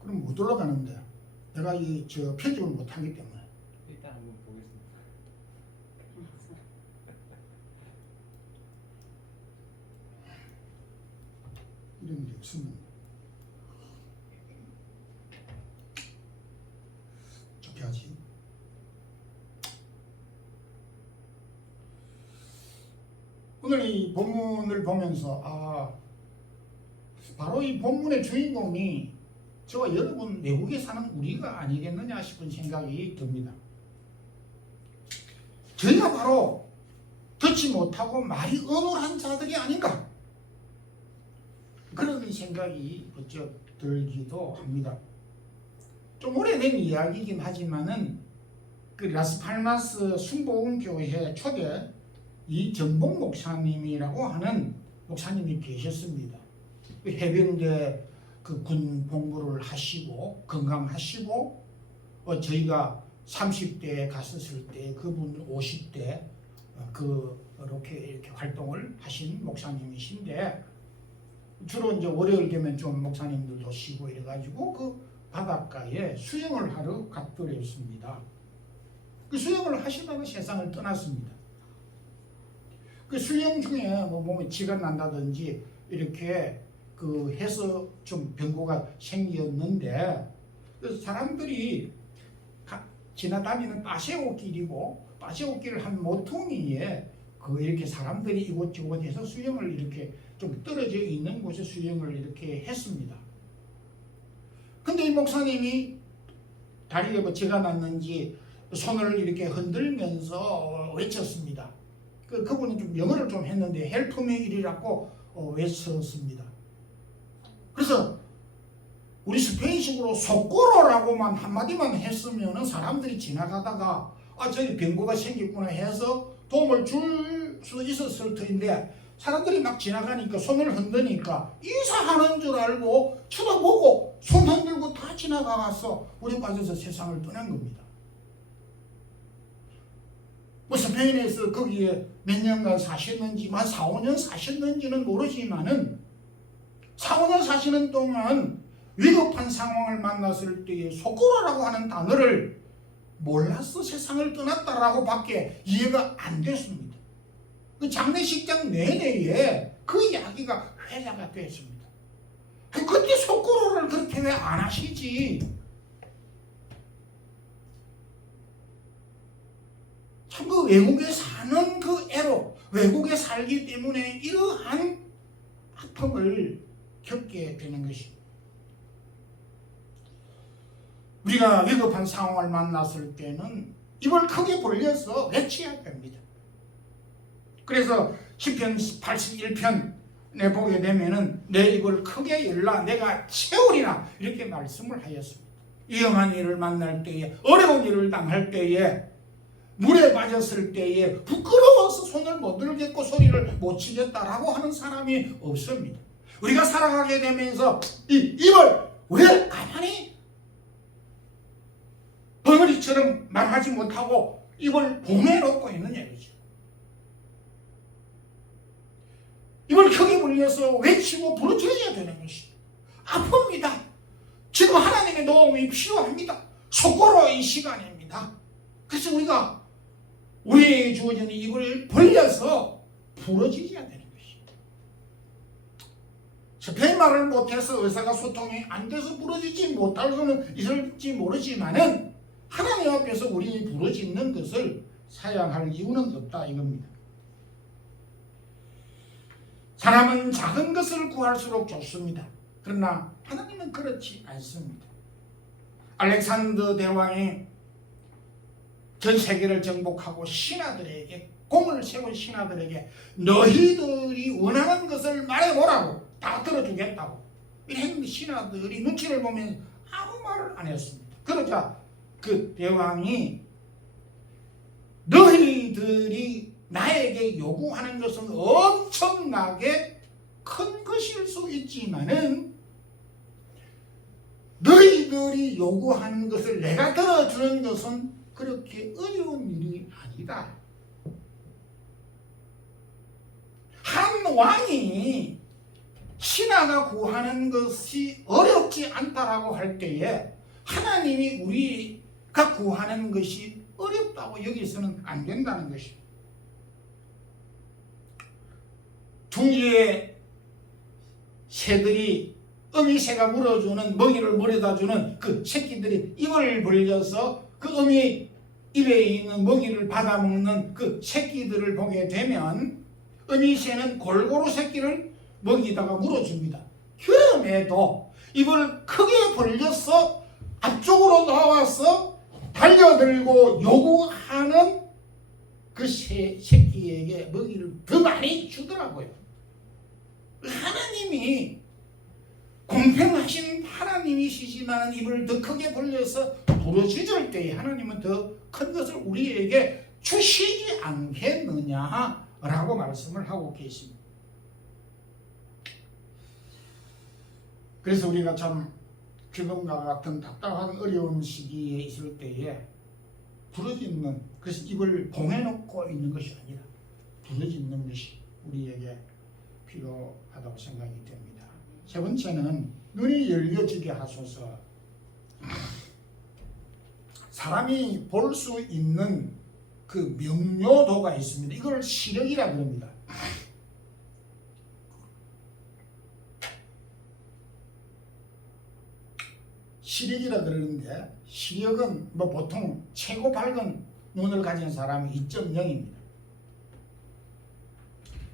그럼 못 올라가는데 내가 저 편집을 못하기 때문에. 일단 한번 보겠습니다. 이런 게 없으면 어떻게 하지? 오늘 이 본문을 보면서 바로 이 본문의 주인공이 저와 여러분 외국에 사는 우리가 아니겠느냐 싶은 생각이 듭니다. 저희가 바로 듣지 못하고 말이 어눌한 자들이 아닌가 그런 생각이 번쩍 들기도 합니다. 좀 오래된 이야기이긴 하지만은 그 라스팔마스 순복음교회 초대 이정복 목사님이라고 하는 목사님이 계셨습니다. 해병대 그 군 복무를 하시고 건강하시고 저희가 30대에 갔었을 때 그분 50대 이렇게 활동을 하신 목사님이신데 주로 이제 월요일 되면 좀 목사님들도 쉬고 이래가지고 그 바닷가에 수영을 하러 갔더랬습니다. 그 수영을 하시다가 세상을 떠났습니다. 그 수영 중에 뭐 몸에 지가 난다든지 이렇게 그 해서 좀 병고가 생겼는데 그 사람들이 지나다니는 빠세오길이고 빠세오길 한 모퉁이에 그 이렇게 사람들이 이곳저곳에서 수영을 이렇게 좀 떨어져 있는 곳에 수영을 이렇게 했습니다. 근데 이 목사님이 다리에 뭐 지가 났는지 손을 이렇게 흔들면서 외쳤습니다. 그분은 좀 영어를 좀 했는데 헬프 미 이라고 외쳤습니다. 그래서 우리 스페인식으로 소꼬로라고만 한마디만 했으면 사람들이 지나가다가 저기 병고가 생겼구나 해서 도움을 줄 수 있었을 터인데 사람들이 막 지나가니까 손을 흔드니까 인사하는 줄 알고 쳐다보고 손 흔들고 다 지나가서 물에 빠져서 세상을 떠난 겁니다. 뭐 스페인에서 거기에 몇 년간 사셨는지, 한 4, 5년 사셨는지는 모르지만은 4, 5년 사시는 동안 위급한 상황을 만났을 때에 소꼬라라고 하는 단어를 몰라서 세상을 떠났다라고 밖에 이해가 안 됐습니다. 그 장례식장 내내에 그 이야기가 회자가 됐습니다. 그때 소꼬로를 그렇게 왜 안 하시지? 참 그 외국에 사는 그 애로 외국에 살기 때문에 이러한 아픔을 겪게 되는 것입니다. 우리가 위급한 상황을 만났을 때는 입을 크게 벌려서 외쳐야 됩니다. 그래서 시편 81편에 보게 되면은 내 입을 크게 열라 내가 채우리라 이렇게 말씀을 하였습니다. 위험한 일을 만날 때에 어려운 일을 당할 때에 물에 빠졌을 때에 부끄러워서 손을 못 들겠고 소리를 못 치겠다라고 하는 사람이 없습니다. 우리가 살아가게 되면서 이 입을 왜 가만히 벙어리처럼 말하지 못하고 입을 봉해놓고 있느냐 이거죠. 입을 크게 벌려서 외치고 부르짖어야 되는 것입니다. 아픕니다. 지금 하나님의 도움이 필요합니다. 속고로의 시간입니다. 그래서 우리가 우리에게 주어진 입을 벌려서 부르짖어야 되는 것입니다. 스페인말을 못해서 의사가 소통이 안 돼서 부르짖지 못할 수는 있을지 모르지만은 하나님 앞에서 우리 부르짖는 것을 사양할 이유는 없다 이겁니다. 사람은 작은 것을 구할수록 좋습니다. 그러나 하나님은 그렇지 않습니다. 알렉산더 대왕이 전 세계를 정복하고 신하들에게 공을 세운 신하들에게 너희들이 원하는 것을 말해보라고 다 들어주겠다고 이런 신하들이 눈치를 보면 아무 말을 안 했습니다. 그러자 그 대왕이 너희들이 나에게 요구하는 것은 엄청나게 큰 것일 수 있지만은 너희들이 요구하는 것을 내가 들어주는 것은 그렇게 어려운 일이 아니다. 한 왕이 신하가 구하는 것이 어렵지 않다라고 할 때에 하나님이 우리가 구하는 것이 어렵다고 여기서는 안 된다는 것입니다. 둥지에 새들이 어미새가 물어주는 먹이를 물어다 주는 그 새끼들이 입을 벌려서 그 어미 입에 있는 먹이를 받아먹는 그 새끼들을 보게 되면 어미새는 골고루 새끼를 먹이다가 물어줍니다. 그럼에도 입을 크게 벌려서 앞쪽으로 나와서 달려들고 요구하는 그 새끼에게 먹이를 더 많이 주더라고요. 하나님이 공평하신 하나님이시지만 입을 더 크게 벌려서 부르짖을 때에 하나님은 더 큰 것을 우리에게 주시지 않겠느냐라고 말씀을 하고 계십니다. 그래서 우리가 참 지금과 같은 답답한 어려운 시기에 있을 때에 부르짖는, 그래서 입을 봉해놓고 있는 것이 아니라 부르짖는 것이 우리에게 필요하다고 생각이 됩니다. 세 번째는 눈이 열려지게 하소서. 사람이 볼 수 있는 그 명료도가 있습니다. 이걸 시력이라 그럽니다. 시력이라 그러는데 시력은 뭐 보통 최고 밝은 눈을 가진 사람이 2.0입니다.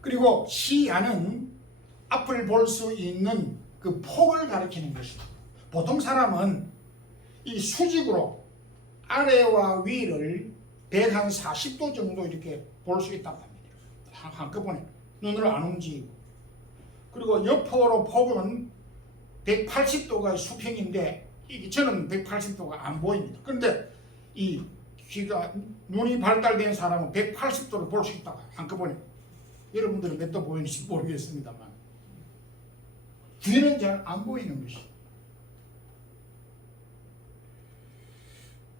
그리고 시야는 앞을 볼 수 있는 그 폭을 가리키는 것입니다. 보통 사람은 이 수직으로 아래와 위를 140도 정도 이렇게 볼 수 있다고 합니다. 한꺼번에 눈을 안 움직이고. 그리고 옆으로 폭은 180도가 수평인데 저는 180도가 안 보입니다. 그런데 이 귀가 눈이 발달된 사람은 180도를 볼 수 있다고 한꺼번에. 여러분들은 몇 도 보이는지 모르겠습니다만 뒤는 잘 안 보이는 것이.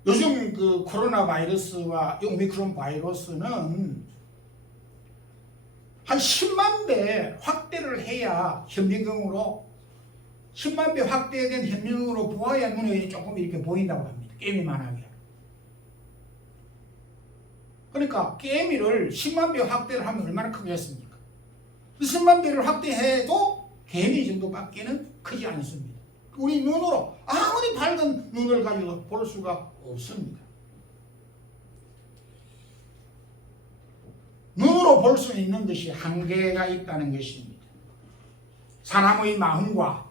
요즘 그 코로나 바이러스와 오미크론 바이러스는 한 10만 배 확대를 해야 현미경으로 10만 배 확대된 현미경으로 보아야 눈에 조금 이렇게 보인다고 합니다. 깨미만하게. 그러니까 깨미를 10만 배 확대를 하면 얼마나 크겠습니까? 10만 배를 확대해도 개미 정도밖에는 크지 않습니다. 우리 눈으로 아무리 밝은 눈을 가지고 볼 수가 없습니다. 눈으로 볼 수 있는 것이 한계가 있다는 것입니다. 사람의 마음과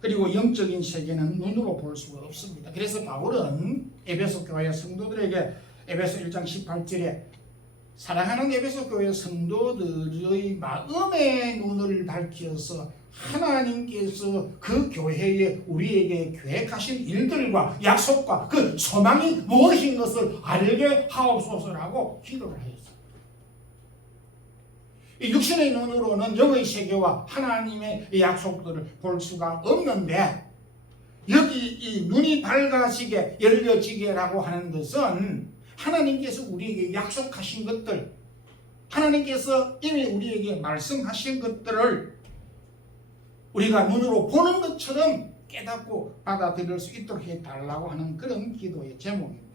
그리고 영적인 세계는 눈으로 볼 수가 없습니다. 그래서 바울은 에베소 교회 성도들에게 에베소 1장 18절에 사랑하는 에베소 교회 성도들의 마음의 눈을 밝혀서 하나님께서 그 교회에 우리에게 계획하신 일들과 약속과 그 소망이 무엇인 것을 알게 하옵소서라고 기도를 하였습니다. 이 육신의 눈으로는 영의 세계와 하나님의 약속들을 볼 수가 없는데 여기 이 눈이 밝아지게 열려지게라고 하는 것은 하나님께서 우리에게 약속하신 것들, 하나님께서 이미 우리에게 말씀하신 것들을 우리가 눈으로 보는 것처럼 깨닫고 받아들일 수 있도록 해달라고 하는 그런 기도의 제목입니다.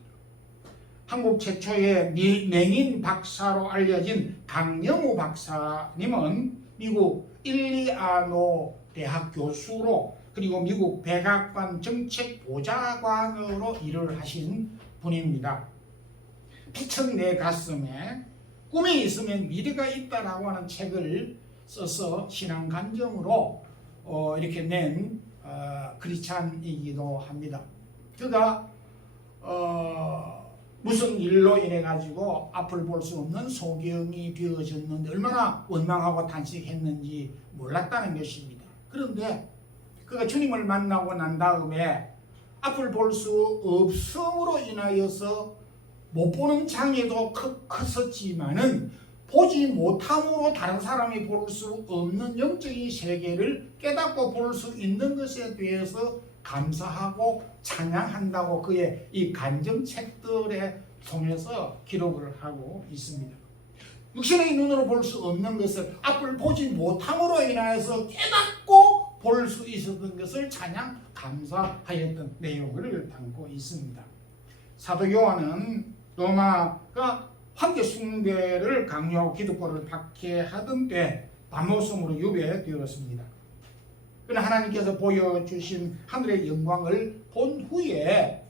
한국 최초의 맹인 박사로 알려진 강영우 박사님은 미국 일리아노 대학 교수로 그리고 미국 백악관 정책보좌관으로 일을 하신 분입니다. 피천 내 가슴에 꿈이 있으면 미래가 있다라고 하는 책을 써서 신앙 간증으로 이렇게 낸 크리스찬이기도 합니다. 그가 무슨 일로 인해 가지고 앞을 볼 수 없는 소경이 되어졌는데 얼마나 원망하고 탄식했는지 몰랐다는 것입니다. 그런데 그가 주님을 만나고 난 다음에 앞을 볼 수 없음으로 인하여서 못 보는 장애도 컸었지만은 보지 못함으로 다른 사람이 볼 수 없는 영적인 세계를 깨닫고 볼 수 있는 것에 대해서 감사하고 찬양한다고 그의 이 간증책들에 통해서 기록을 하고 있습니다. 육신의 눈으로 볼 수 없는 것을 앞을 보지 못함으로 인하여서 깨닫고 볼 수 있었던 것을 찬양 감사하였던 내용을 담고 있습니다. 사도 요한은 로마가 황제 숭배를 강요하고 기득권을 박해하던 때 담모섬으로 유배되었습니다. 그러나 하나님께서 보여주신 하늘의 영광을 본 후에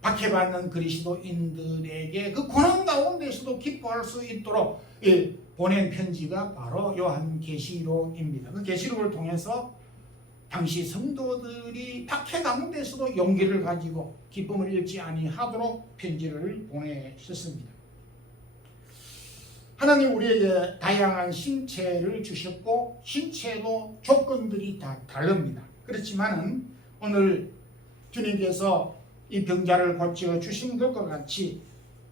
박해받는 그리스도인들에게 그 고난 가운데서도 기뻐할 수 있도록 보낸 편지가 바로 요한계시록입니다. 그 계시록을 통해서 당시 성도들이 박해 가운데서도 용기를 가지고 기쁨을 잃지 아니하도록 편지를 보내셨습니다. 하나님 우리에게 다양한 신체를 주셨고 신체도 조건들이 다 다릅니다. 그렇지만은 오늘 주님께서 이 병자를 고쳐 주신 것과 같이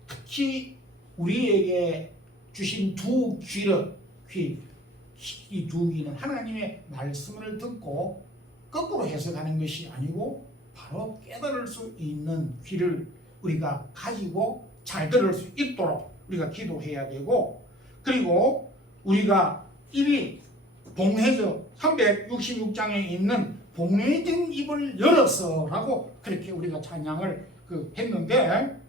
특히 우리에게 주신 두 귀를 이 두 귀는 하나님의 말씀을 듣고 거꾸로 해석하는 것이 아니고 바로 깨달을 수 있는 귀를 우리가 가지고 잘 들을 수 있도록 우리가 기도해야 되고, 그리고 우리가 입이 봉해져 366장에 있는 봉해진 입을 열어서라고 그렇게 우리가 찬양을 했는데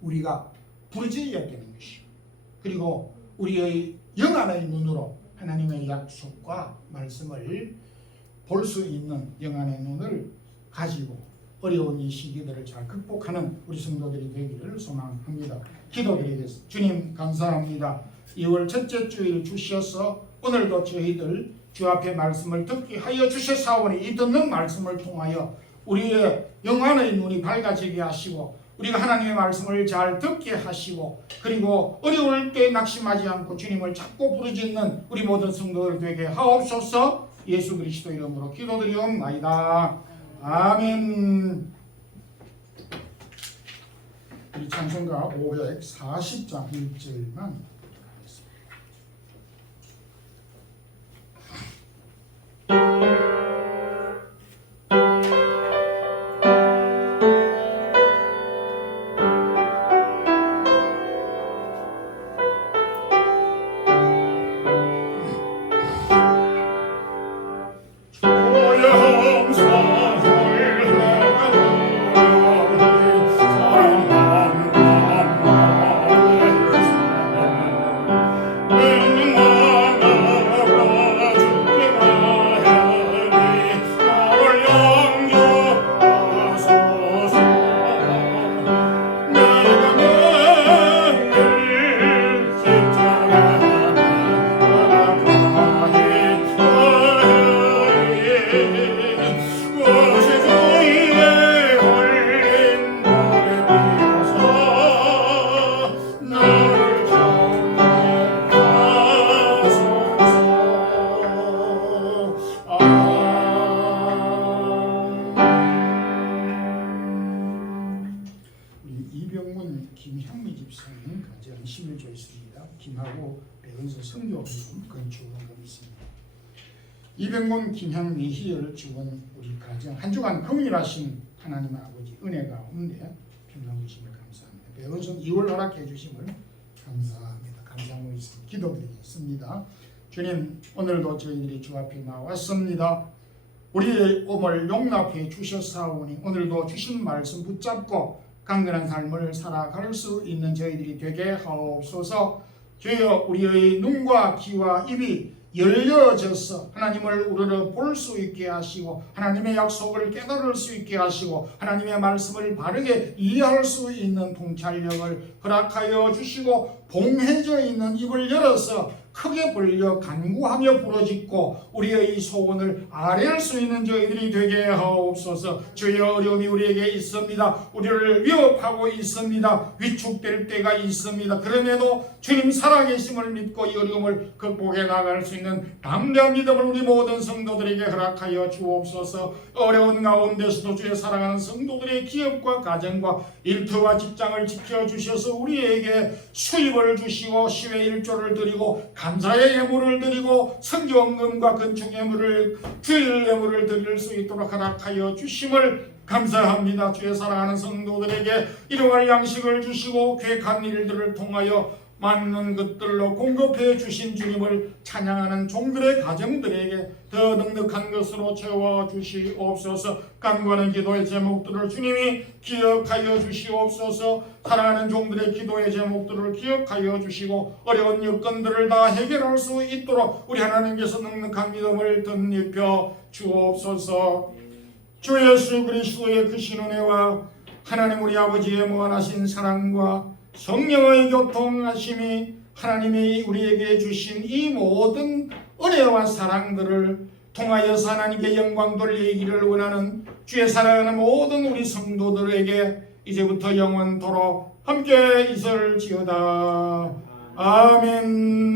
우리가 부르짖어야 되는 것이요. 그리고 우리의 영안의 눈으로 하나님의 약속과 말씀을 볼 수 있는 영안의 눈을 가지고 어려운 이 시기들을 잘 극복하는 우리 성도들이 되기를 소망합니다. 기도드리겠습니다. 주님 감사합니다. 2월 첫째 주일 주셔서 오늘도 저희들 주 앞에 말씀을 듣게 하여 주셨사오니 이 듣는 말씀을 통하여 우리의 영안의 눈이 밝아지게 하시고 우리가 하나님의 말씀을 잘 듣게 하시고 그리고 어려울 때 낙심하지 않고 주님을 찾고 부르짖는 우리 모든 성도들 되게 하옵소서. 예수 그리스도 이름으로 기도드리옵나이다. 아멘. 이 찬송가 540장 1절만 김향미 집사님 가정 11조 있습니다. 김하고 배은서 성교원 건축원금 있습니다. 이병문 김향미 희열 죽은 우리 가정 한 주간 긍휼하신 하나님 아버지 은혜 가운데 평강 주심을 감사합니다. 배은서 2월 허락해 주심을 감사합니다. 감사하고 있습니다. 기도드리겠습니다. 주님 오늘도 저희들이 주 앞에 나왔습니다. 우리의 몸을 용납해 주셨사오니 오늘도 주신 말씀 붙잡고 강건한 삶을 살아갈 수 있는 저희들이 되게 하옵소서. 주여 우리의 눈과 귀와 입이 열려져서 하나님을 우러러 볼 수 있게 하시고 하나님의 약속을 깨달을 수 있게 하시고 하나님의 말씀을 바르게 이해할 수 있는 통찰력을 허락하여 주시고 봉해져 있는 입을 열어서 크게 벌려 간구하며 부르짖고 우리의 이 소원을 아뢰할 수 있는 저희들이 되게 하옵소서. 주의 어려움이 우리에게 있습니다. 우리를 위협하고 있습니다. 위축될 때가 있습니다. 그럼에도 주님 살아계심을 믿고 이 어려움을 극복해 나갈 수 있는 담대한 믿음을 우리 모든 성도들에게 허락하여 주옵소서. 어려운 가운데서도 주의 사랑하는 성도들의 기업과 가정과 일터와 직장을 지켜주셔서 우리에게 수입을 주시고 시외 일조를 드리고 감사의 예물을 드리고 성경금과 건축 예물을 주일 예물을 드릴 수 있도록 허락하여 주심을 감사합니다. 주의 사랑하는 성도들에게 일용할 양식을 주시고 계획한 일들을 통하여 맞는 것들로 공급해 주신 주님을 찬양하는 종들의 가정들에게 더 넉넉한 것으로 채워주시옵소서. 간구하는 기도의 제목들을 주님이 기억하여 주시옵소서. 사랑하는 종들의 기도의 제목들을 기억하여 주시고 어려운 여건들을 다 해결할 수 있도록 우리 하나님께서 넉넉한 믿음을 덧입혀 주옵소서. 주 예수 그리스도의 크신 은혜와 하나님 우리 아버지의 무한하신 사랑과 성령의 교통하심이 하나님이 우리에게 주신 이 모든 은혜와 사랑들을 통하여서 하나님께 영광 돌리기를 원하는 주의 사랑하는 모든 우리 성도들에게 이제부터 영원토록 함께 있을지어다. 아멘.